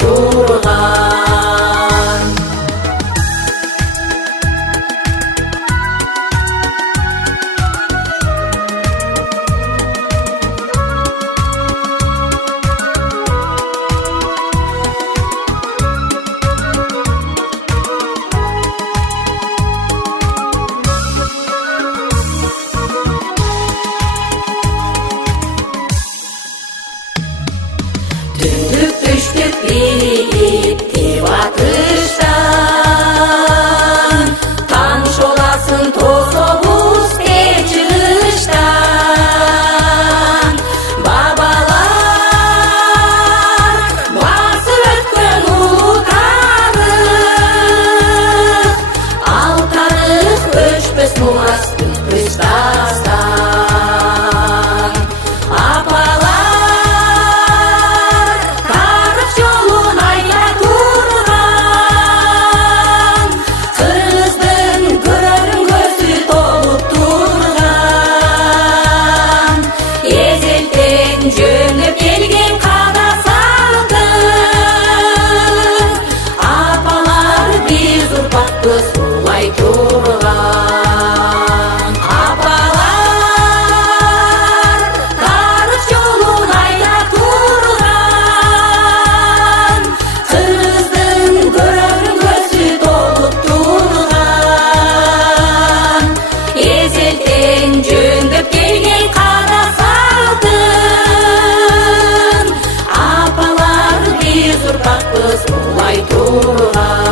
турган. Түндүк түштүк бирип батыштан, таныш оласын тособуз тез чыгыштан. Бабалар басып өткөн улуу тарых, ал тарых өчпөс мурас бүтпөс дастан. Апалар тарых жолун айта турган, кыргыздын көрөрүн көзү толуп турган. Эзелтен жөндөп келген када салтын, апалар биз урпакпыз улай турган. Апалар тарых жолун айта турган, кыргыздын көрөрүн көзү толуп турган. Эзелтен жөндөп келген када салтын, апалар биз урпакпыз улай турган.